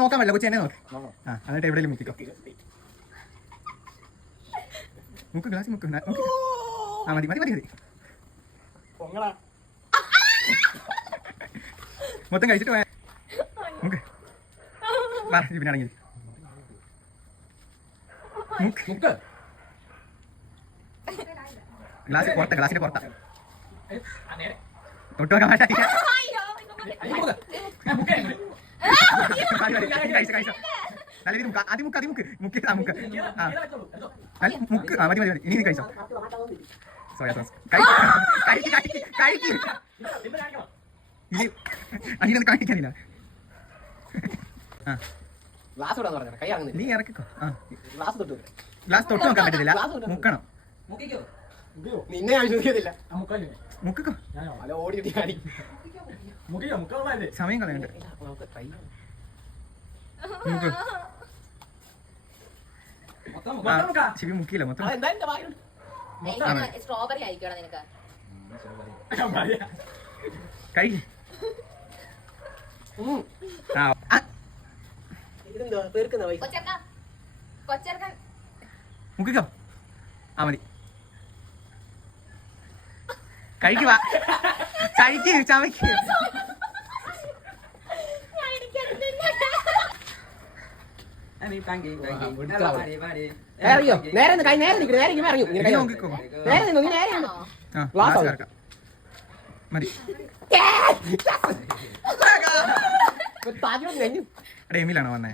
നോക്കാൻ പറ്റില്ല, കൊച്ചി എന്നെ നോക്ക്. ആ എന്നിട്ട് എവിടെയെങ്കിലും മുക്കിക്കോ. മുക്ക് ഗ്ലാസ് മുക്ക്. ആ മതി മതി മതി മതി. മൊത്തം കഴിച്ചിട്ട് പോയാ മുക്ക്. പിന്നാണെങ്കിൽ മുക്ക്. ഗ്ലാസ് പുറത്ത, ഗ്ലാസിന്റെ പുറത്താ. തൊട്ട് നോക്കാൻ കഴിച്ചോ. നല്ല രീതി മുക്ക്. അതിമുക്ക് അതിമുക്ക് മുക്ക്. ആ മുക്ക്. ആ മുക്ക്. ആ മതി മതി മതി. ഇനി നീ കഴിച്ചോ. സോയാ സോസ് കഴിക്ക്. ഇനി അതിനൊന്നും കാണിക്കാനില്ല. ആ നീ ഇറക്കിക്കോ. ആ ഗ്ലാസ് തൊട്ട് നോക്കാൻ പറ്റത്തില്ല, മുക്കണം. നിന്നെ ഞാൻ ചോദിക്കത്തില്ല. മുക്കിക്കോ. സമയം കളയണ്ട. ചിവി മുക്കിയില്ല മൊത്തം. സ്ട്രോബെറി ആയിക്കോടാ നിനക്ക്. കഴി. മുക്കിക്കോ. ആ മതി. കഴിക്കുക. കഴിക്ക് ചവയ്ക്ക്. എമ്മിലാണോ വന്നേ?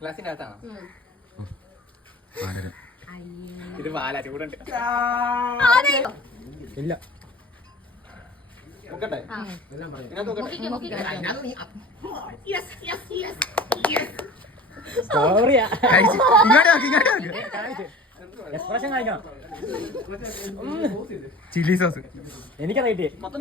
ഗ്ലാസിനകത്താണോ? ഇത് പാലാ, ചൂടുണ്ട്. ഇല്ല നോക്കട്ടെ. ചില്ലി സോസ് എനിക്കറിയിട്ടേ മൊത്തം